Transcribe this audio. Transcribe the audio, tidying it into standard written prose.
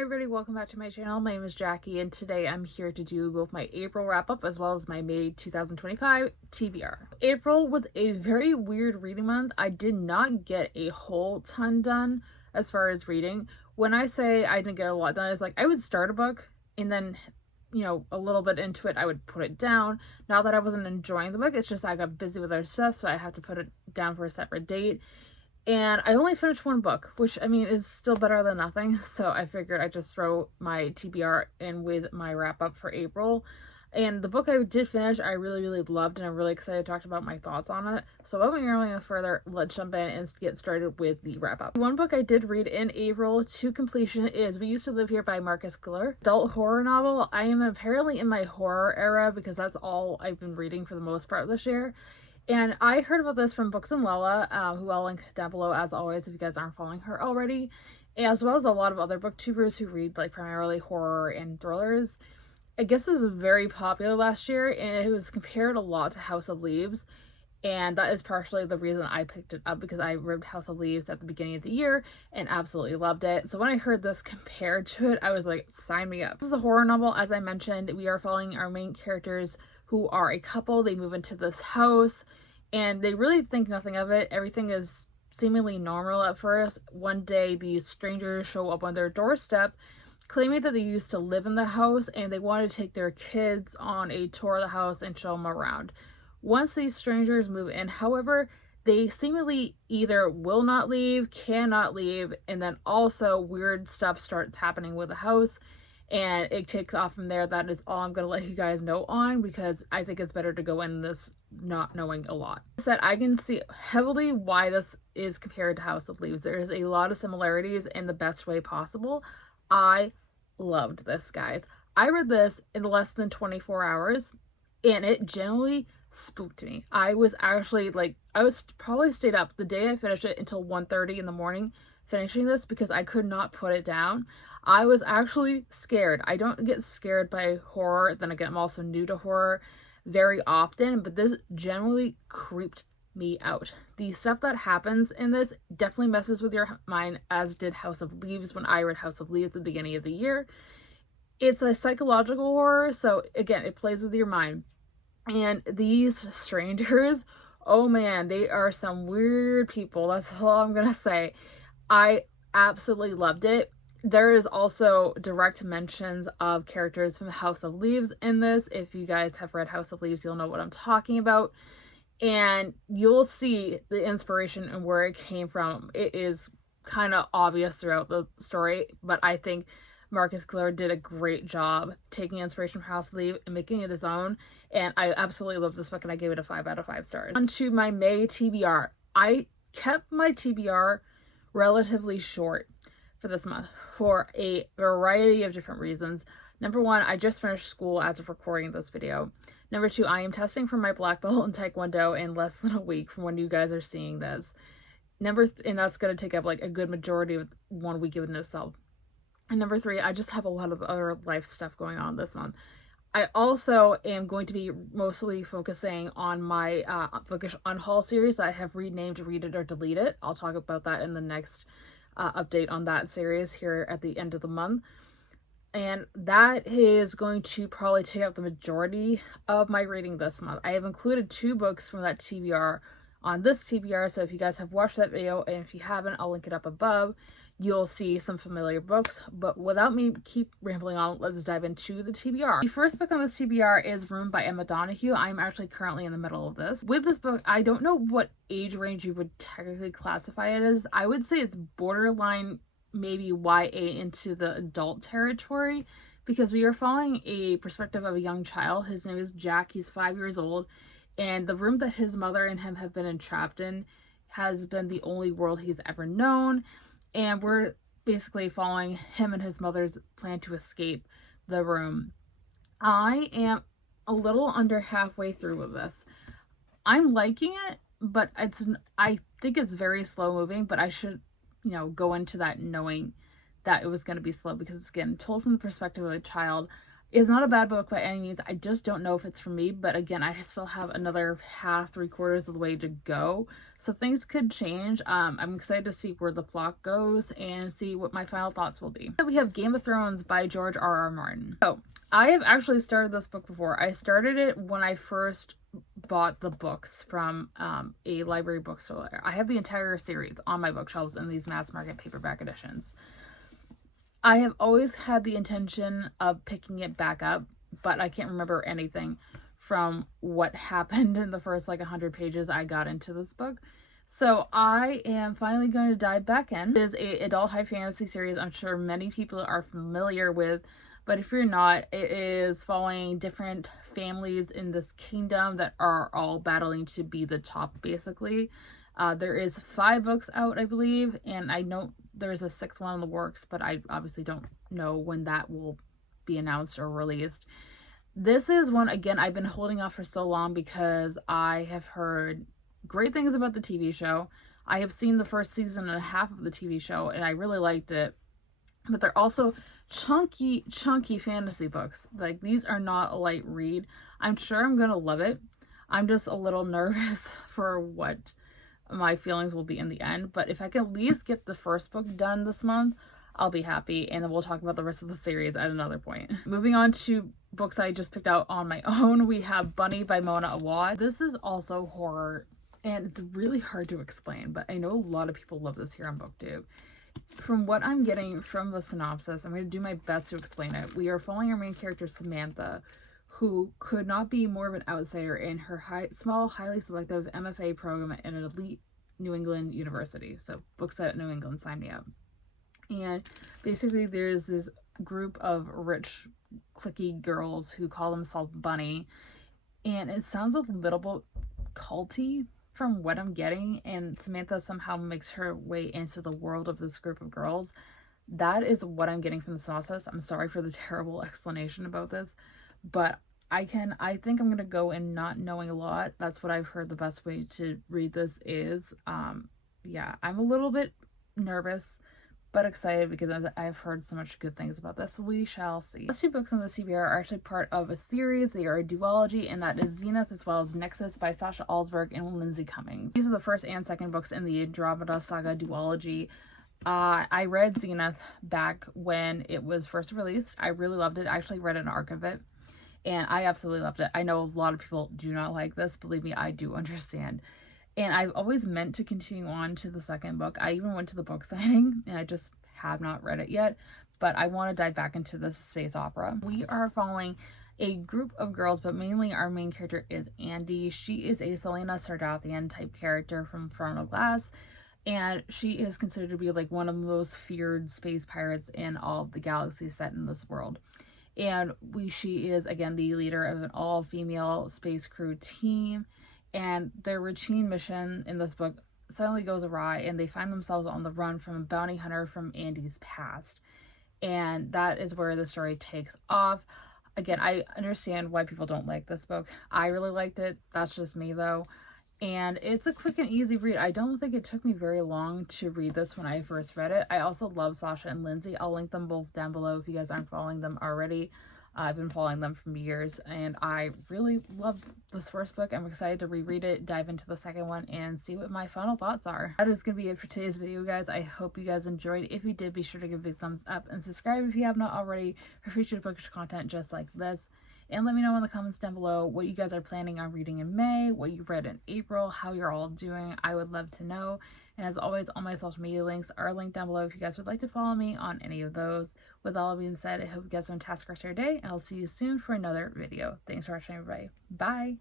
Hi everybody, welcome back to my channel. My name is Jackie and today I'm here to do both my April wrap-up as well as my May 2025 TBR. April was a very weird reading month. I did not get a whole ton done as far as reading. When I say I didn't get a lot done, it's like I would start a book and then, a little bit into it, I would put it down. Not that I wasn't enjoying the book, it's just I got busy with other stuff, so I have to put it down for a separate date. And I only finished one book, which I mean is still better than nothing. So I figured I'd just throw my TBR in with my wrap up for April. And the book I did finish, I really loved, and I'm really excited to talk about my thoughts on it. So without going any further, let's jump in and get started with the wrap up. One book I did read in April to completion is We Used to Live Here by Marcus Giller. Adult horror novel. I am apparently in my horror era because that's all I've been reading for the most part this year. And I heard about this from Books and Lella, who I'll link down below as always if you guys aren't following her already, as well as a lot of other booktubers who read like primarily horror and thrillers. I guess this was very popular last year and it was compared a lot to House of Leaves, and that is partially the reason I picked it up because I read House of Leaves at the beginning of the year and absolutely loved it. So when I heard this compared to it, I was like, sign me up. This is a horror novel. As I mentioned, we are following our main characters who are a couple. They move into this house and they really think nothing of it. Everything is seemingly normal at first. One day, these strangers show up on their doorstep, claiming that they used to live in the house and they want to take their kids on a tour of the house and show them around. Once these strangers move in, however, they seemingly either will not leave, cannot leave, and then also weird stuff starts happening with the house. And it takes off from there. That is all I'm going to let you guys know on because I think it's better to go in this not knowing a lot. As I said, I can see heavily why this is compared to House of Leaves. There is a lot of similarities in the best way possible. I loved this, guys. I read this in less than 24 hours and it generally spooked me. I was actually like, I was probably stayed up the day I finished it until 1:30 in the morning finishing this because I could not put it down. I was actually scared. I don't get scared by horror. Then again, I'm also new to horror very often, but this generally creeped me out. The stuff that happens in this definitely messes with your mind, as did House of Leaves when I read House of Leaves at the beginning of the year. It's a psychological horror, so again, it plays with your mind. And these strangers, oh man, they are some weird people. That's all I'm gonna say. I absolutely loved it. There is also direct mentions of characters from House of Leaves in this. If you guys have read House of Leaves, you'll know what I'm talking about. And you'll see the inspiration and where it came from. It is kind of obvious throughout the story, but I think Marcus Giller did a great job taking inspiration from House of Leaves and making it his own. And I absolutely love this book and I gave it a 5 out of 5 stars. On to my May TBR. I kept my TBR relatively short for this month for a variety of different reasons. Number one, I just finished school as of recording this video. Number two, I am testing for my black belt in Taekwondo in less than a week from when you guys are seeing this. And that's going to take up like a good majority of 1 week of no self. And number three, I just have a lot of other life stuff going on this month. I also am going to be mostly focusing on my Bookish Unhaul series that I have renamed Read It or Delete It. I'll talk about that in the next update on that series here at the end of the month. And that is going to probably take up the majority of my reading this month. I have included 2 books from that TBR on this TBR, so if you guys have watched that video, and if you haven't, I'll link it up above. You'll see some familiar books, but without me keep rambling on, let's dive into the TBR. The first book on this TBR is Room by Emma Donoghue. I'm actually currently in the middle of this. With this book, I don't know what age range you would technically classify it as. I would say it's borderline maybe YA into the adult territory because we are following a perspective of a young child. His name is Jack. He's 5 years old, and the room that his mother and him have been entrapped in has been the only world he's ever known. And we're basically following him and his mother's plan to escape the room. I am a little under halfway through with this. I'm liking it, but I think it's very slow moving, but I should, go into that knowing that it was going to be slow because it's, again, told from the perspective of a child. It's not a bad book by any means. I just don't know if it's for me. But again, I still have another half, 3/4 of the way to go. So things could change. I'm excited to see where the plot goes and see what my final thoughts will be. We have Game of Thrones by George R.R. Martin. So I have actually started this book before. I started it when I first bought the books from a library bookstore. I have the entire series on my bookshelves in these mass market paperback editions. I have always had the intention of picking it back up, but I can't remember anything from what happened in the first 100 pages I got into this book. So I am finally going to dive back in. It is an adult high fantasy series I'm sure many people are familiar with, but if you're not, it is following different families in this kingdom that are all battling to be the top, basically. There is 5 books out, I believe, and I know there's a 6th one in the works, but I obviously don't know when that will be announced or released. This is one, again, I've been holding off for so long because I have heard great things about the TV show. I have seen the first season and a half of the TV show, and I really liked it. But they're also chunky fantasy books. These are not a light read. I'm sure I'm gonna love it. I'm just a little nervous for what my feelings will be in the end, but if I can at least get the first book done this month, I'll be happy, and then we'll talk about the rest of the series at another point. Moving on to books I just picked out on my own, we have Bunny by Mona Awad. This is also horror, and it's really hard to explain, but I know a lot of people love this here on BookTube. From what I'm getting from the synopsis, I'm going to do my best to explain it. We are following our main character, Samantha, who could not be more of an outsider in her small, highly selective MFA program at an elite New England university. So books set at New England, sign me up. And basically there's this group of rich, cliquey girls who call themselves Bunny. And it sounds a little bit culty from what I'm getting. And Samantha somehow makes her way into the world of this group of girls. That is what I'm getting from the synopsis. I'm sorry for the terrible explanation about this, but I think I'm gonna go in not knowing a lot. That's what I've heard the best way to read this is. Yeah, I'm a little bit nervous, but excited because I've heard so much good things about this. We shall see. The 2 books on the TBR are actually part of a series. They are a duology, and that is Zenith as well as Nexus by Sasha Alsberg and Lindsay Cummings. These are the first and second books in the Andromeda Saga duology. I read Zenith back when it was first released. I really loved it. I actually read an arc of it, and I absolutely loved it. I know a lot of people do not like this. Believe me, I do understand. And I've always meant to continue on to the second book. I even went to the book signing, and I just have not read it yet. But I want to dive back into this space opera. We are following a group of girls, but mainly our main character is Andy. She is a Selena Sardathian type character from Front of Glass. And she is considered to be one of the most feared space pirates in all of the galaxy set in this world. And she is, again, the leader of an all-female space crew team. And their routine mission in this book suddenly goes awry, and they find themselves on the run from a bounty hunter from Andy's past. And that is where the story takes off. Again, I understand why people don't like this book. I really liked it. That's just me, though. And it's a quick and easy read. I don't think it took me very long to read this when I first read it. I also love Sasha and Lindsay. I'll link them both down below if you guys aren't following them already. I've been following them for years, and I really loved this first book. I'm excited to reread it, dive into the second one, and see what my final thoughts are. That is going to be it for today's video, guys. I hope you guys enjoyed. If you did, be sure to give a big thumbs up and subscribe if you have not already for future bookish content just like this. And let me know in the comments down below what you guys are planning on reading in May, what you read in April, how you're all doing. I would love to know. And as always, all my social media links are linked down below if you guys would like to follow me on any of those. With all being said, I hope you guys have a fantastic rest of your day, and I'll see you soon for another video. Thanks for watching, everybody. Bye!